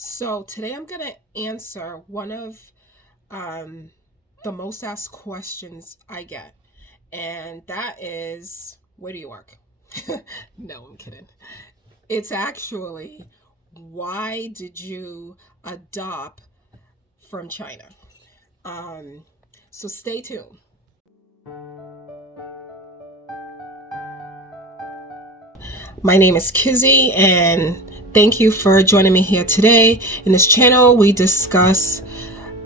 So today I'm going to answer one of um, the most asked questions I get, and that is, where do you work? No, I'm kidding. It's actually, why did you adopt from China? Um, so stay tuned. My name is Kizzy, and thank you for joining me here today. In this channel, we discuss,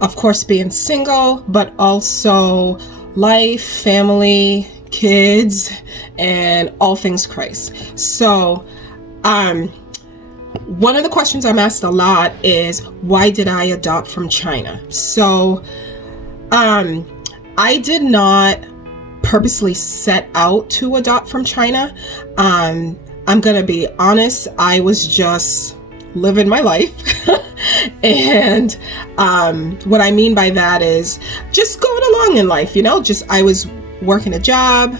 of course, being single, but also life, family, kids, and all things Christ. So, one of the questions I'm asked a lot is, why did I adopt from China? So, I did not purposely set out to adopt from China. I'm gonna be honest, I was just living my life. And what I mean by that is just going along in life, just I was working a job.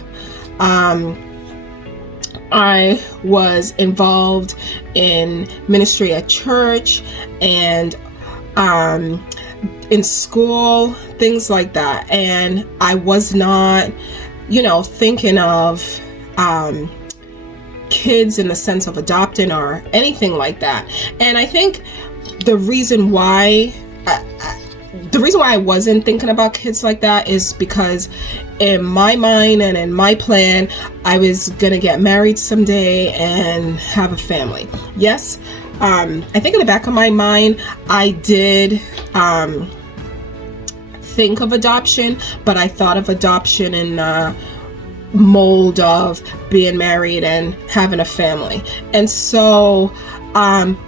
I was involved in ministry at church and in school, things like that. And I was not, thinking of kids in the sense of adopting or anything like that. And I think the reason why I wasn't thinking about kids like that is because in my mind and in my plan, I was gonna get married someday and have a family. Yes, I think in the back of my mind, I did think of adoption, but I thought of adoption in mold of being married and having a family. And so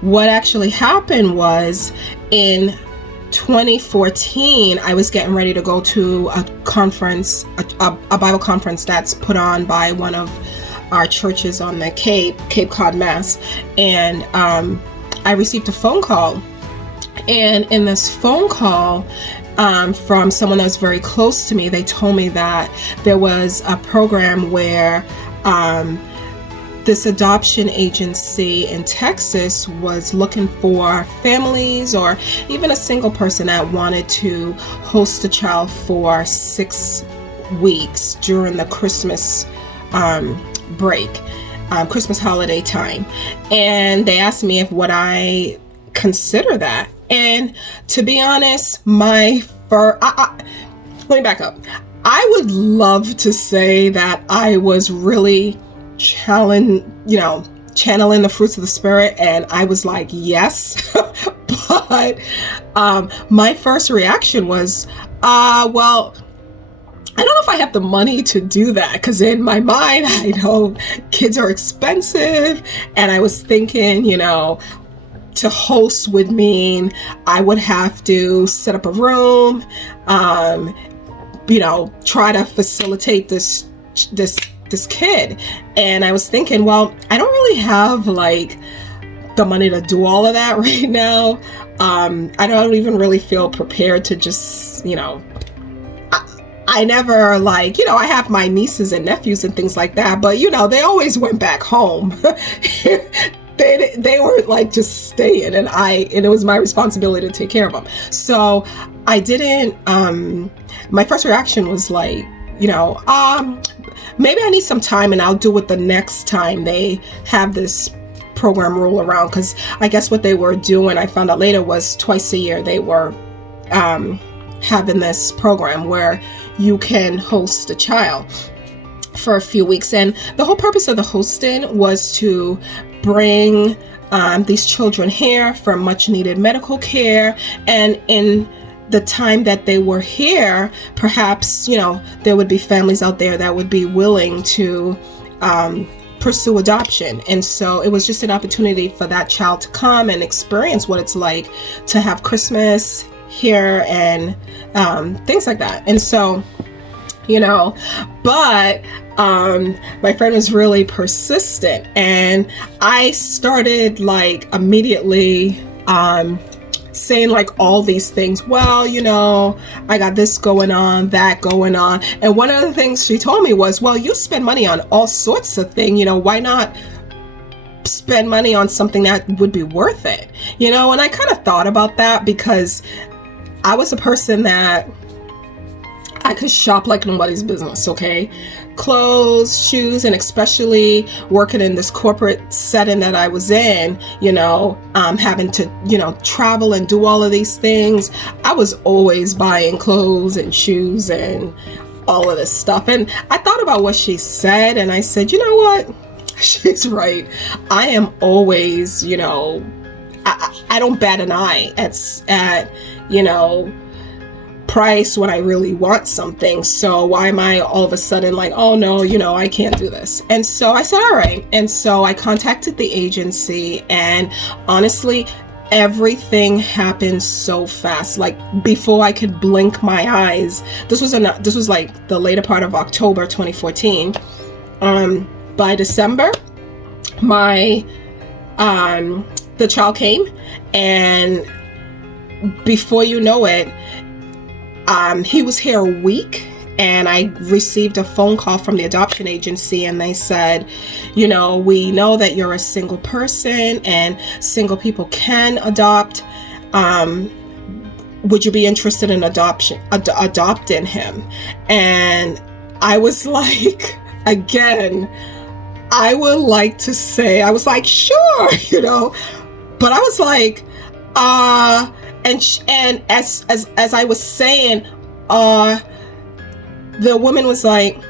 what actually happened was in 2014, I was getting ready to go to a conference, a Bible conference that's put on by one of our churches on the Cape Cod, Mass. And I received a phone call. And in this phone call, from someone that's very close to me, they told me that there was a program where this adoption agency in Texas was looking for families or even a single person that wanted to host a child for 6 weeks during the Christmas break, Christmas holiday time. And they asked me if would I consider that. And to be honest, let me back up. I would love to say that I was really channeling the fruits of the Spirit, and I was like, yes. But my first reaction was, well, I don't know if I have the money to do that, because in my mind, I know kids are expensive, and I was thinking, to host would mean I would have to set up a room, try to facilitate this kid. And I was thinking, well, I don't really have like the money to do all of that right now. I don't even really feel prepared to just, I never I have my nieces and nephews and things like that, but they always went back home. They were like just staying, and it was my responsibility to take care of them. So I didn't, my first reaction was like, maybe I need some time and I'll do it the next time they have this program roll around. Because I guess what they were doing, I found out later, was twice a year they were having this program where you can host a child for a few weeks. And the whole purpose of the hosting was to bring these children here for much needed medical care. And in the time that they were here, perhaps, there would be families out there that would be willing to pursue adoption. And so it was just an opportunity for that child to come and experience what it's like to have Christmas here and things like that. And so, but my friend was really persistent, and I started immediately saying all these things. Well, I got this going on, that going on. And one of the things she told me was, well, you spend money on all sorts of things, why not spend money on something that would be worth it, you know? And I kind of thought about that because I was a person that I could shop like nobody's business, okay? Clothes, shoes, and especially working in this corporate setting that I was in, you know, having to, you know, travel and do all of these things. I was always buying clothes and shoes and all of this stuff. And I thought about what she said, and I said, you know what? She's right. I am always, you know, I don't bat an eye at, you know, price when I really want something. So why am I all of a sudden like, oh no, you know, I can't do this? And so I said, all right. And so I contacted the agency, and honestly, everything happened so fast. Like before I could blink my eyes, this was like the later part of October 2014. By December, my the child came, and before you know it, he was here a week, and I received a phone call from the adoption agency, and they said, you know, we know that you're a single person and single people can adopt. Would you be interested in adopting him? And I was like, again, I would like to say, I was like, sure, you know, but I was like, and as I was saying, the woman was like,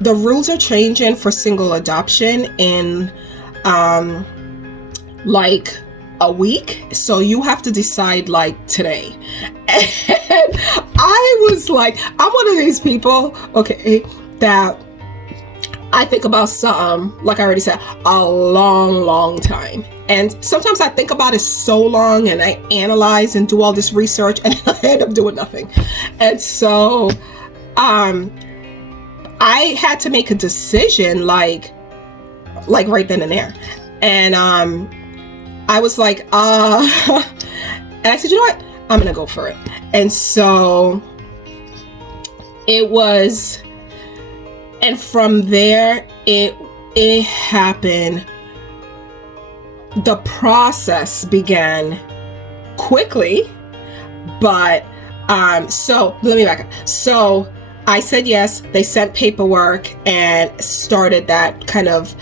the rules are changing for single adoption in like a week, so you have to decide like today. And I was like, I'm one of these people, okay, that I think about something, like I already said, a long time. And sometimes I think about it so long, and I analyze and do all this research, and I end up doing nothing. And so I had to make a decision like right then and there. And I was like, and I said, you know what? I'm going to go for it. And so it was, and from there, it happened. The process began quickly, but so let me back up. So I said yes. They sent paperwork and started that kind of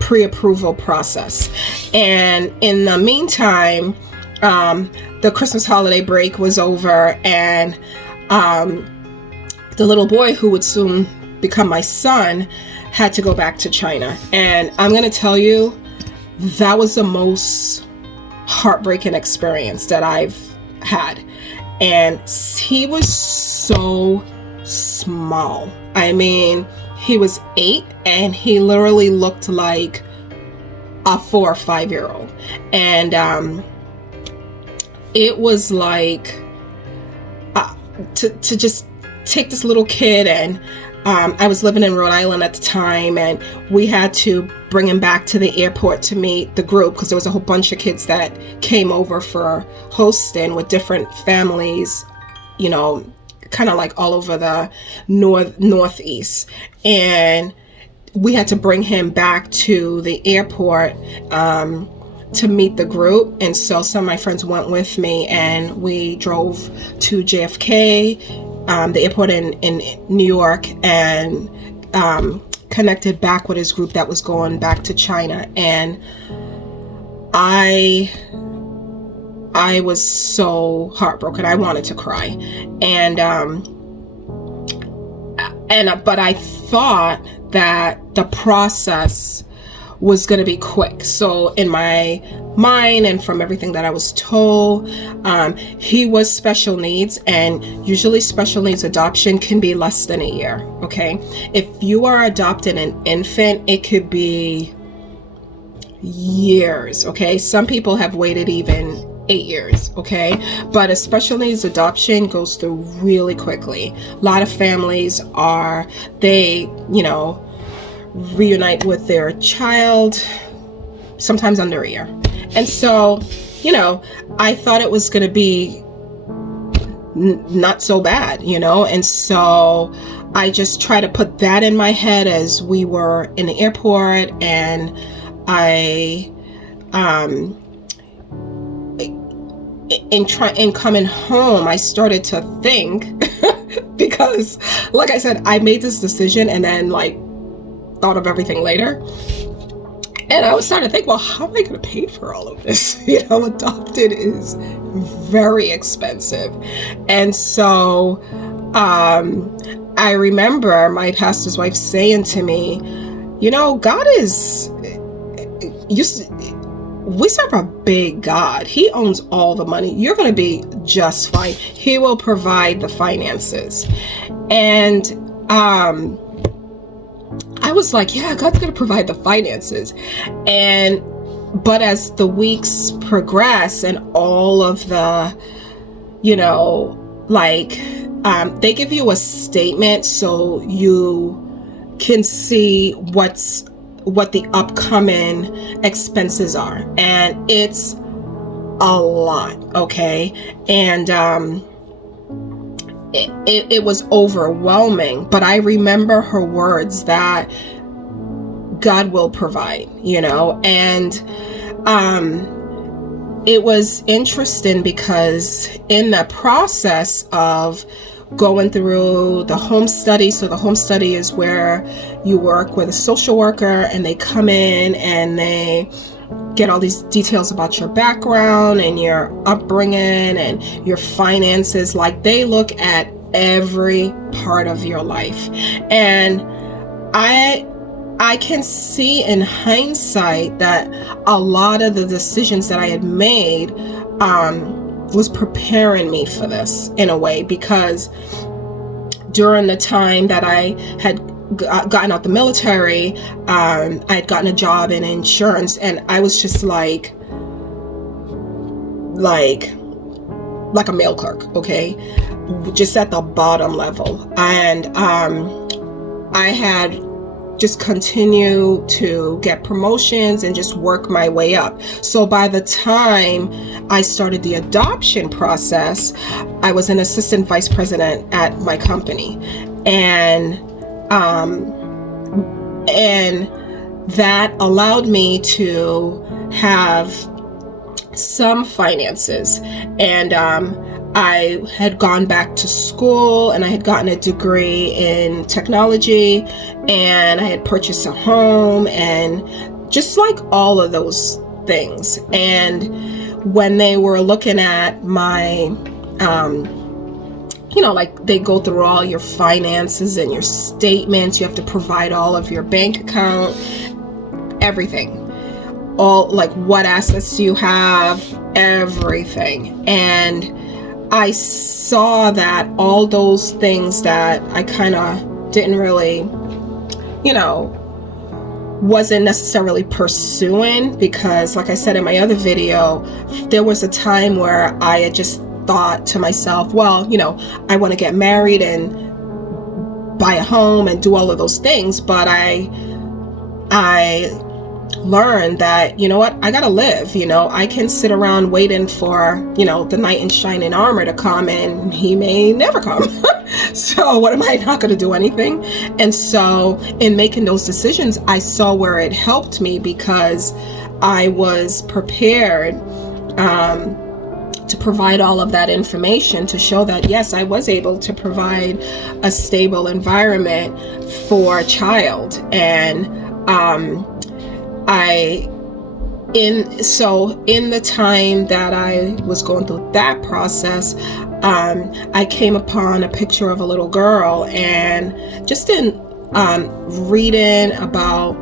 pre-approval process. And in the meantime, the Christmas holiday break was over, and the little boy who would soon become my son had to go back to China. And I'm going to tell you, that was the most heartbreaking experience that I've had. And he was so small. I mean, he was 8, and he literally looked like a 4 or 5 year old. And it was like to just take this little kid, and I was living in Rhode Island at the time, and we had to bring him back to the airport to meet the group, because there was a whole bunch of kids that came over for hosting with different families, you know, kind of like all over the northeast. And we had to bring him back to the airport to meet the group. And so some of my friends went with me, and we drove to JFK, the airport in New York, and connected back with his group that was going back to China. And I was so heartbroken. I wanted to cry. But I thought that the process was going to be quick. So in my mind, and from everything that I was told, he was special needs, and usually special needs adoption can be less than a year. Okay. If you are adopting an infant, it could be years. Okay. Some people have waited even 8 years. Okay. But a special needs adoption goes through really quickly. A lot of families reunite with their child sometimes under a year. And so, you know, I thought it was going to be not so bad, you know, and so I just try to put that in my head as we were in the airport, and in coming home, I started to think, because like I said, I made this decision and then like thought of everything later. And I was starting to think, well, how am I going to pay for all of this? Adopted is very expensive. And so I remember my pastor's wife saying to me, God is, we serve a big God. He owns all the money. You're going to be just fine. He will provide the finances. And I was like, yeah, God's going to provide the finances. But as the weeks progress and all of the, they give you a statement so you can see what the upcoming expenses are. And it's a lot, okay? And it was overwhelming, but I remember her words that God will provide, and it was interesting because in the process of going through the home study, so the home study is where you work with a social worker and they come in and they get all these details about your background and your upbringing and your finances. Like, they look at every part of your life. And I can see in hindsight that a lot of the decisions that I had made was preparing me for this in a way, because during the time that I had gotten out the military, I had gotten a job in insurance, and I was just like a mail clerk, okay, just at the bottom level. And I had just continue to get promotions and just work my way up. So by the time I started the adoption process, I was an assistant vice president at my company. And that allowed me to have some finances. And I had gone back to school and I had gotten a degree in technology, and I had purchased a home and just like all of those things. And when they were looking at my, like, they go through all your finances and your statements, you have to provide all of your bank account, everything, all, like, what assets you have, everything. And I saw that all those things that I kind of didn't really, wasn't necessarily pursuing, because like I said in my other video, there was a time where I had just thought to myself, well, I want to get married and buy a home and do all of those things. But I learned that, I gotta live. I can sit around waiting for, the knight in shining armor to come, and he may never come. So what am I not gonna do anything? And so in making those decisions, I saw where it helped me, because I was prepared to provide all of that information to show that, yes, I was able to provide a stable environment for a child. And in the time that I was going through that process, I came upon a picture of a little girl, and just in reading about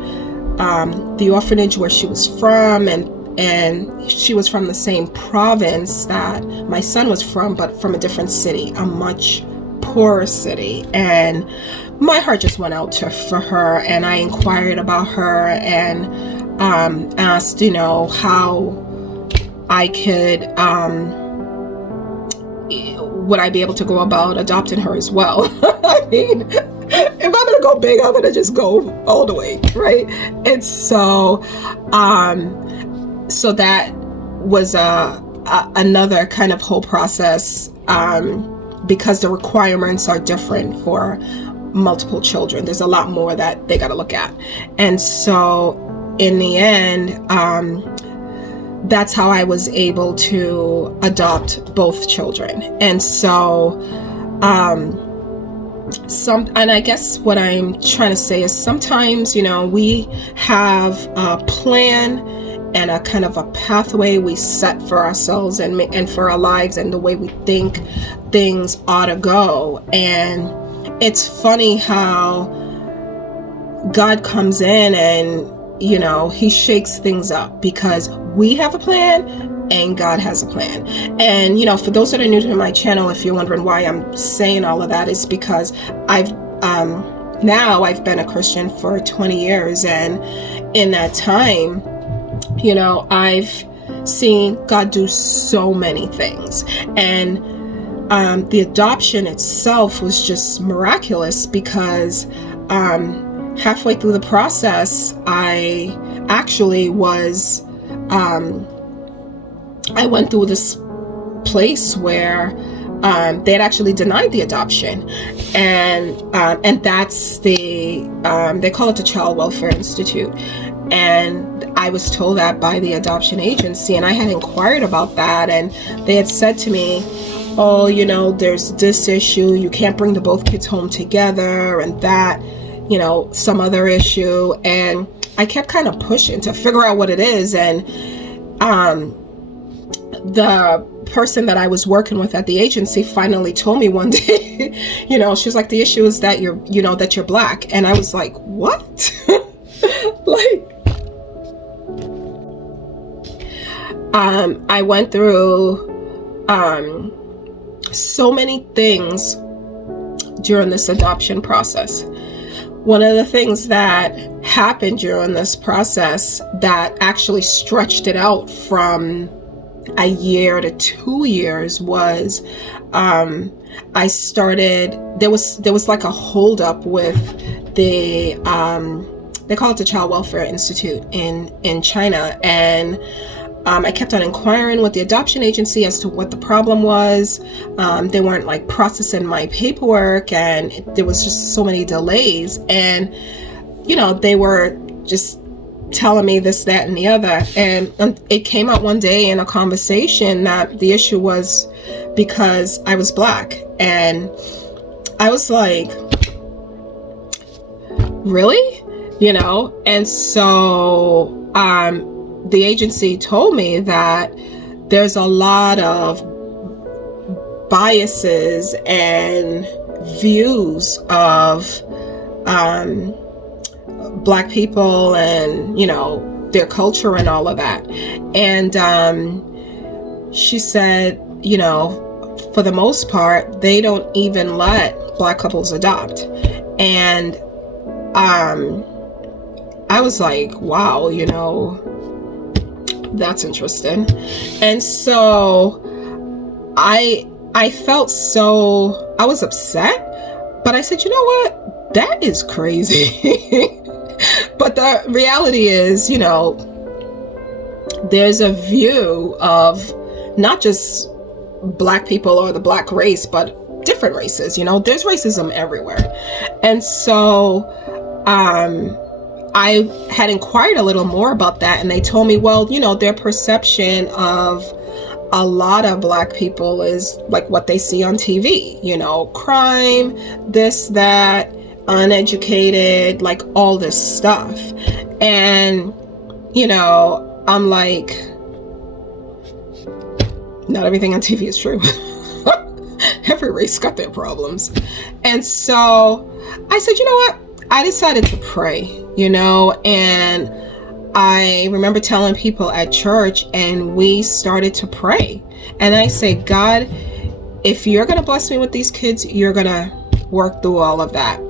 the orphanage where she was from, and she was from the same province that my son was from, but from a different city, a much poorer city. And my heart just went out for her, and I inquired about her and asked, how I could, would I be able to go about adopting her as well? I mean, if I'm gonna go big, I'm gonna just go all the way, right? And so, so that was another kind of whole process, because the requirements are different for multiple children. There's a lot more that they got to look at. And so in the end, that's how I was able to adopt both children. And so, and I guess what I'm trying to say is sometimes, we have a plan and a kind of a pathway we set for ourselves and for our lives and the way we think things ought to go. And it's funny how God comes in and, he shakes things up, because we have a plan and God has a plan. And, for those that are new to my channel, if you're wondering why I'm saying all of that, is because I've been a Christian for 20 years. And in that time, I've seen God do so many things. And the adoption itself was just miraculous, because halfway through the process, I actually was, I went through this place where they had actually denied the adoption, and that's they call it the Child Welfare Institute. And I was told that by the adoption agency, and I had inquired about that, and they had said to me, oh, there's this issue, you can't bring the both kids home together, and that, some other issue. And I kept kind of pushing to figure out what it is. And the person that I was working with at the agency finally told me one day, she was like, the issue is that that you're Black. And I was like, what? I went through so many things during this adoption process. One of the things that happened during this process that actually stretched it out from a year to 2 years was I started, there was like a holdup with the they call it the Child Welfare Institute in China. And I kept on inquiring with the adoption agency as to what the problem was. They weren't like processing my paperwork, and there was just so many delays. And, they were just telling me this, that, and the other. And it came out one day in a conversation that the issue was because I was Black. And I was like, really? And so, the agency told me that there's a lot of biases and views of Black people and, their culture and all of that. And she said, for the most part, they don't even let Black couples adopt. And I was like, wow, that's interesting. And so I felt so, I was upset, but I said, you know what? That is crazy. But the reality is, there's a view of not just Black people or the Black race, but different races. There's racism everywhere. And so I had inquired a little more about that, and they told me, well, their perception of a lot of Black people is like what they see on TV, crime, this, that, uneducated, like all this stuff. And, I'm like, not everything on TV is true. Every race got their problems. And so I said, you know what? I decided to pray, and I remember telling people at church, and we started to pray. And I said, God, if you're going to bless me with these kids, you're going to work through all of that.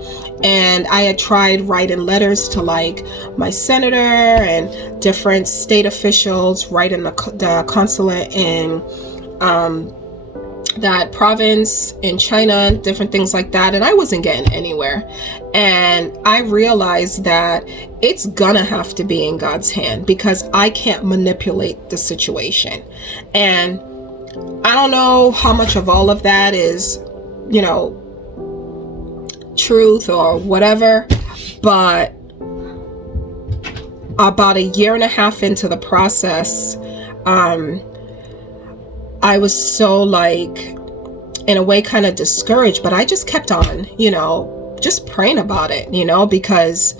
And I had tried writing letters to like my senator and different state officials, writing the consulate in that province in China, different things like that. And I wasn't getting anywhere. And I realized that it's gonna have to be in God's hand, because I can't manipulate the situation. And I don't know how much of all of that is, truth or whatever, but about a year and a half into the process, I was so like, in a way, kind of discouraged, but I just kept on, just praying about it, because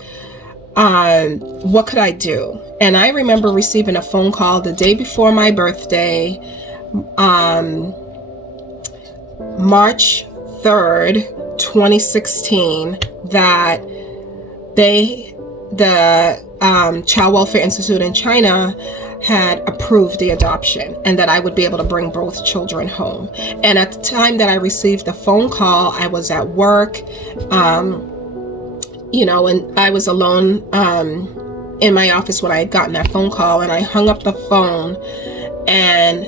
what could I do? And I remember receiving a phone call the day before my birthday, March 3rd, 2016, that the Child Welfare Institute in China had approved the adoption, and that I would be able to bring both children home. And at the time that I received the phone call, I was at work, and I was alone in my office when I had gotten that phone call, and I hung up the phone, and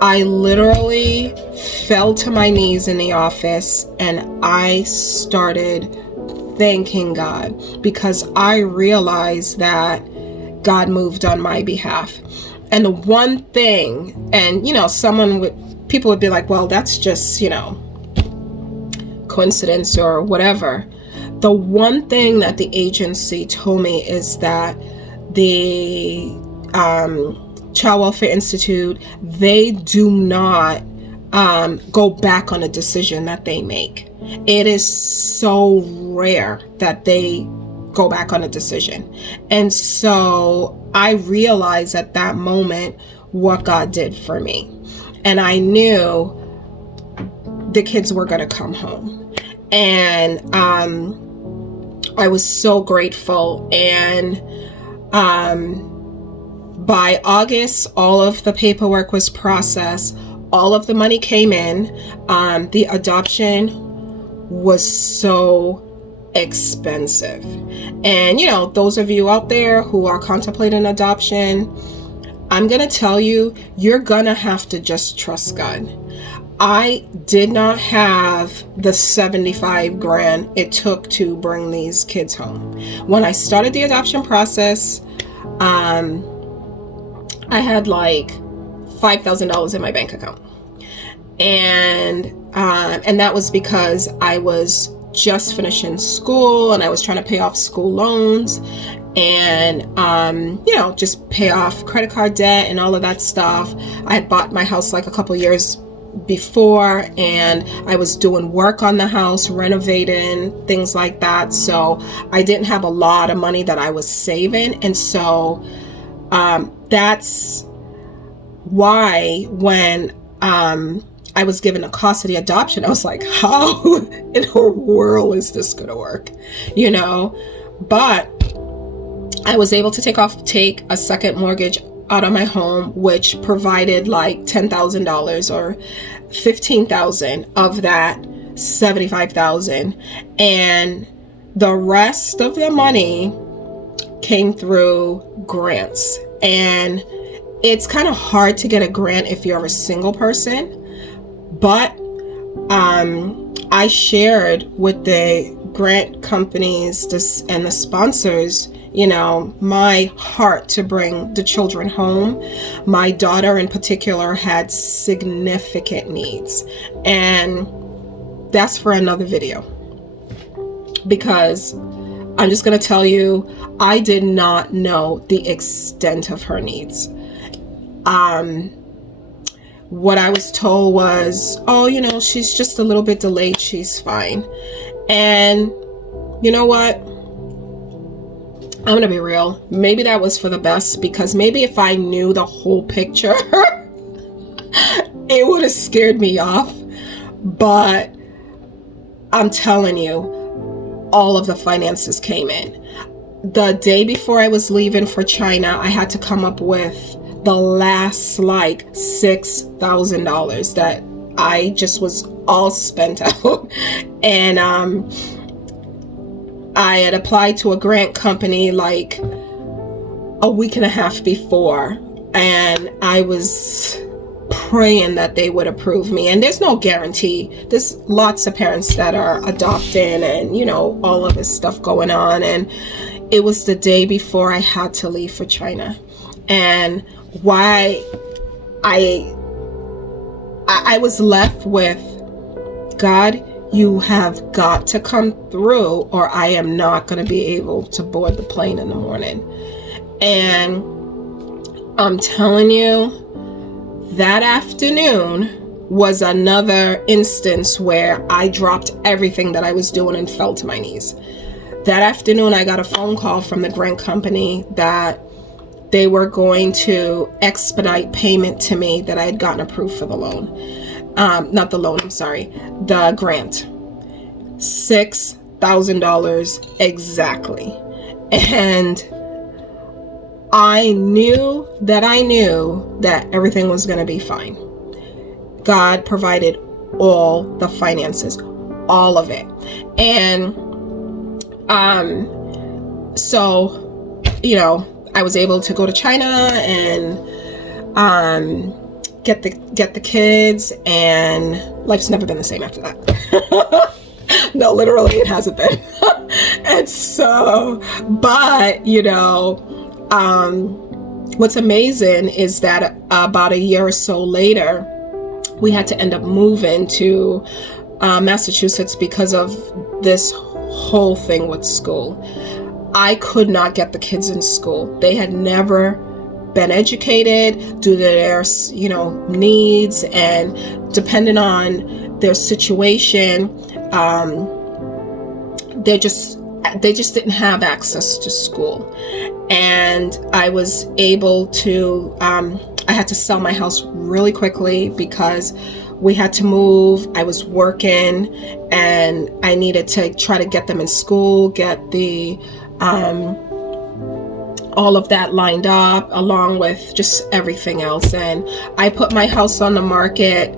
I literally fell to my knees in the office, and I started thanking God, because I realized that God moved on my behalf. And the one thing, and people would be like, well, that's just, coincidence or whatever. The one thing that the agency told me is that the Child Welfare Institute, they do not go back on a decision that they make. It is so rare that they go back on a decision. And so I realized at that moment what God did for me. And I knew the kids were going to come home. And I was so grateful. And by August, all of the paperwork was processed. All of the money came in. The adoption was so expensive. And those of you out there who are contemplating adoption, I'm gonna tell you, you're gonna have to just trust God. I did not have the 75 grand it took to bring these kids home. When I started the adoption process, I had like $5,000 in my bank account. And that was because I was just finishing school, and I was trying to pay off school loans, and just pay off credit card debt and all of that stuff. I had bought my house like a couple years before, and I was doing work on the house, renovating, things like that. So I didn't have a lot of money that I was saving. And so that's why when I was given the cost of the adoption, I was like, how in the world is this going to work? But I was able to take a second mortgage out of my home, which provided like $10,000 or $15,000 of that $75,000. And the rest of the money came through grants. And it's kind of hard to get a grant if you're a single person. But I shared with the grant companies and the sponsors, my heart to bring the children home. My daughter in particular had significant needs. And that's for another video. Because I'm just going to tell you, I did not know the extent of her needs. What I was told was, she's just a little bit delayed. She's fine. And you know what? I'm going to be real. Maybe that was for the best, because maybe if I knew the whole picture, it would have scared me off. But I'm telling you, all of the finances came in. The day before I was leaving for China, I had to come up with the last like $6,000 that I just was all spent out. And I had applied to a grant company like a week and a half before, and I was praying that they would approve me. And there's no guarantee. There's lots of parents that are adopting, and all of this stuff going on. And it was the day before I had to leave for China. And why I was left with, God, you have got to come through, or I am not going to be able to board the plane in the morning. And I'm telling you, that afternoon was another instance where I dropped everything that I was doing and fell to my knees. That afternoon, I got a phone call from the grant company that they were going to expedite payment to me, that I had gotten approved for the loan. Not the loan, I'm sorry, the grant. $6,000 exactly. And I knew that everything was going to be fine. God provided all the finances, all of it. And so, I was able to go to China and get the kids, and life's never been the same after that. No, literally it hasn't been. And so, but what's amazing is that about a year or so later, we had to end up moving to Massachusetts because of this whole thing with school. I could not get the kids in school. They had never been educated due to their, needs, and depending on their situation, they just didn't have access to school. And I was able to, I had to sell my house really quickly because we had to move. I was working and I needed to try to get them in school, get the, all of that lined up along with just everything else. And I put my house on the market,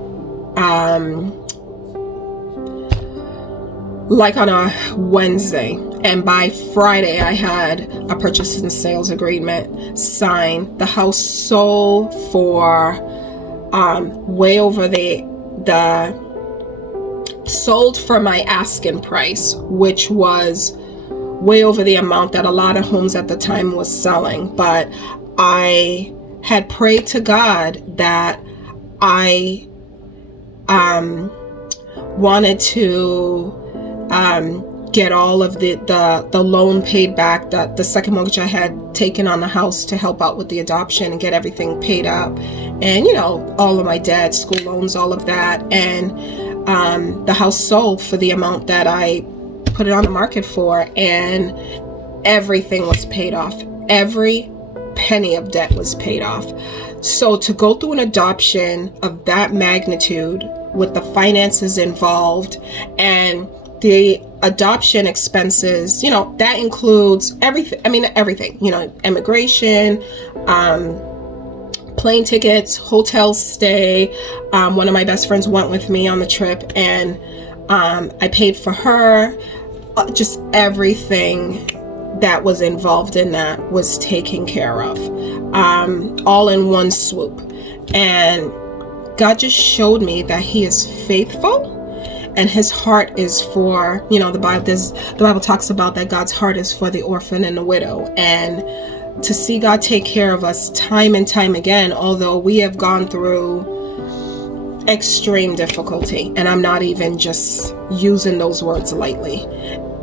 like on a Wednesday, and by Friday I had a purchase and sales agreement signed. The house sold for way over sold for my asking price, which was way over the amount that a lot of homes at the time was selling. But I had prayed to God that I wanted to get all of the loan paid back, the second mortgage I had taken on the house to help out with the adoption and get everything paid up, and all of my dad's school loans, all of that. And the house sold for the amount that I put it on the market for, and everything was paid off. Every penny of debt was paid off. So to go through an adoption of that magnitude with the finances involved and the adoption expenses, that includes everything. I mean, everything, immigration, plane tickets, hotel stay. One of my best friends went with me on the trip, and I paid for her. Just everything that was involved in that was taken care of, all in one swoop. And God just showed me that He is faithful, and His heart is for, the Bible talks about that God's heart is for the orphan and the widow. And to see God take care of us time and time again, although we have gone through extreme difficulty, and I'm not even just using those words lightly,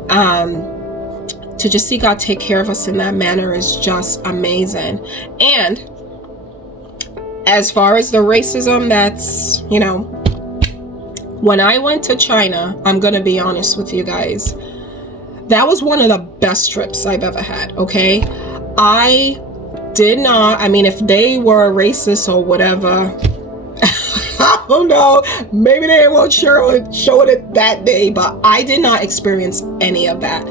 to just see God take care of us in that manner is just amazing. And as far as the racism, that's, when I went to China, I'm going to be honest with you guys, that was one of the best trips I've ever had, okay? I did not, if they were racist or whatever, I don't know, maybe they won't show it that day, but I did not experience any of that.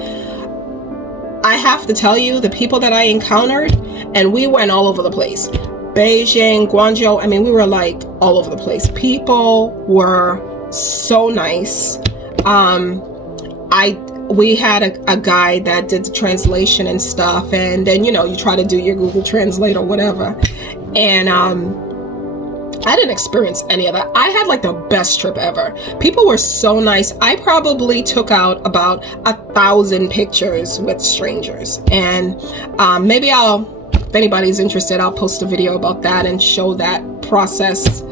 I have to tell you, the people that I encountered, and we went all over the place. Beijing, Guangzhou, we were like all over the place. People were so nice. We had a guy that did the translation and stuff, and then you try to do your Google Translate or whatever, and I didn't experience any of that. I had like the best trip ever. People were so nice. I probably took out about 1,000 pictures with strangers, and maybe if anybody's interested, I'll post a video about that and show that process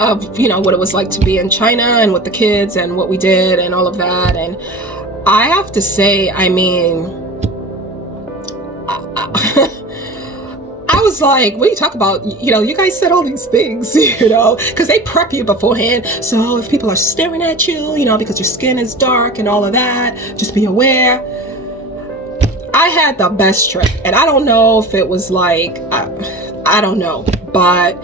of what it was like to be in China and with the kids and what we did and all of that. And I have to say, was like, what do you talk about? You know, you guys said all these things, you know, because they prep you beforehand. So if people are staring at you, you know, because your skin is dark and all of that, just be aware. I had the best trip, and I don't know if it was like, I don't know, but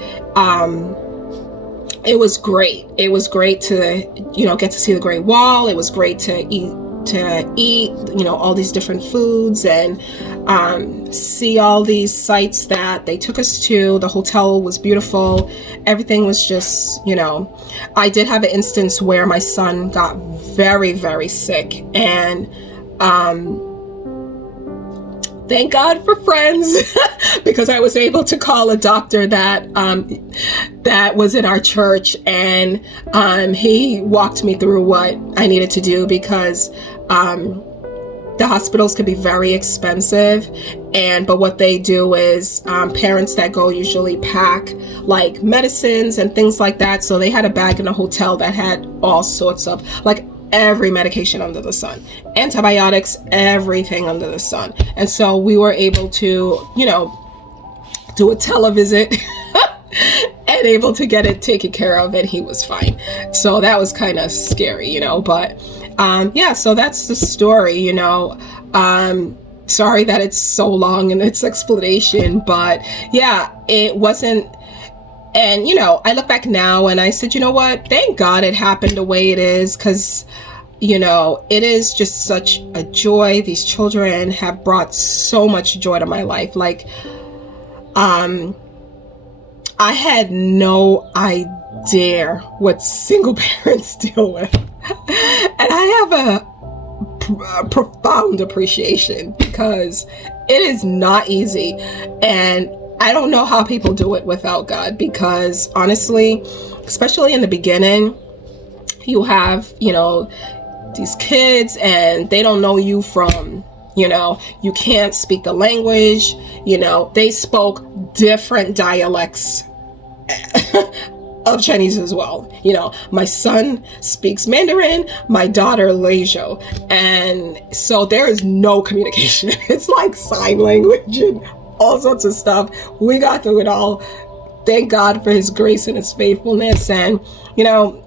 it was great. It was great to, you know, get to see the Great Wall. It was great to eat, you know, all these different foods and see all these sites that they took us to. The hotel was beautiful. Everything was just, you know, I did have an instance where my son got very, very sick, and thank God for friends because I was able to call a doctor that was in our church, and he walked me through what I needed to do, because the hospitals could be very expensive, but what they do is parents that go usually pack like medicines and things like that. So they had a bag in a hotel that had all sorts of, like, every medication under the sun, antibiotics, everything under the sun. And so we were able to, you know, do a televisit and able to get it taken care of, and he was fine. So that was kind of scary, you know, but yeah, so that's the story, you know. Sorry that it's so long in its explanation, but yeah, it wasn't. And, you know, I look back now and I said, you know what, thank God it happened the way it is, because, you know, it is just such a joy. These children have brought so much joy to my life. Like, I had no idea what single parents deal with. And I have a profound appreciation, because it is not easy. And I don't know how people do it without God, because honestly, especially in the beginning, you have, you know, these kids and they don't know you from, you know, you can't speak the language, you know, they spoke different dialects of Chinese as well. You know, my son speaks Mandarin, my daughter Leizhou, and so there is no communication. It's like sign language and all sorts of stuff. We got through it all. Thank God for his grace and his faithfulness. And, you know,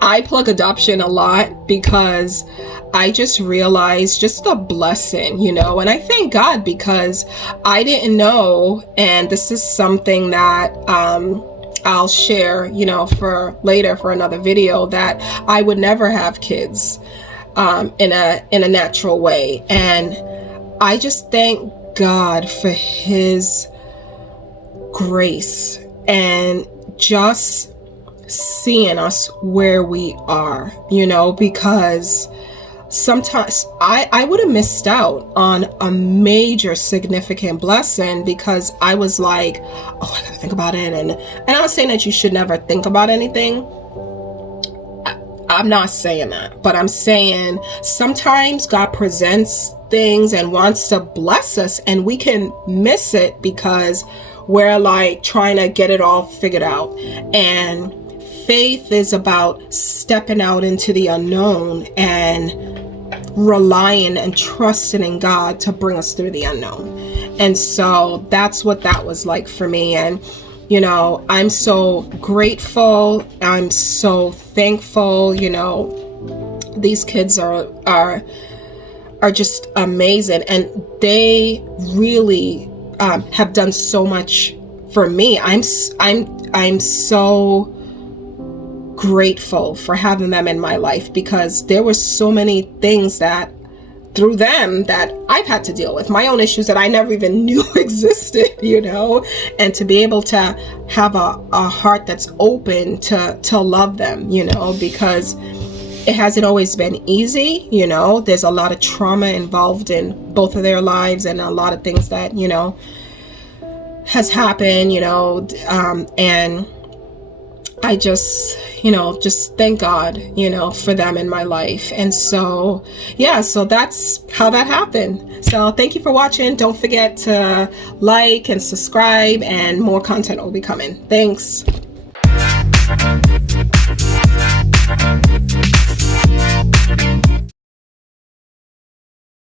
I plug adoption a lot because I just realized just the blessing, you know, and I thank God because I didn't know, and this is something that I'll share, you know, for later for another video, that I would never have kids in a natural way. And I just thank God for his grace and just seeing us where we are, you know, because sometimes I would have missed out on a major significant blessing, because I was like, oh, I gotta think about it. And I'm not saying that you should never think about anything. I'm not saying that, but I'm saying sometimes God presents things and wants to bless us, and we can miss it because we're like trying to get it all figured out. And faith is about stepping out into the unknown and relying and trusting in God to bring us through the unknown. And so that's what that was like for me. And you know, I'm so grateful. I'm so thankful. You know, these kids are just amazing, and they really have done so much for me. I'm so grateful for having them in my life, because there were so many things that through them that I've had to deal with, my own issues that I never even knew existed, you know, and to be able to have a heart that's open to love them, you know, because it hasn't always been easy, you know. There's a lot of trauma involved in both of their lives, and a lot of things that, you know, has happened, you know, and I just, you know, just thank God, you know, for them in my life. And so, yeah, so that's how that happened. So thank you for watching. Don't forget to like and subscribe, and more content will be coming. Thanks.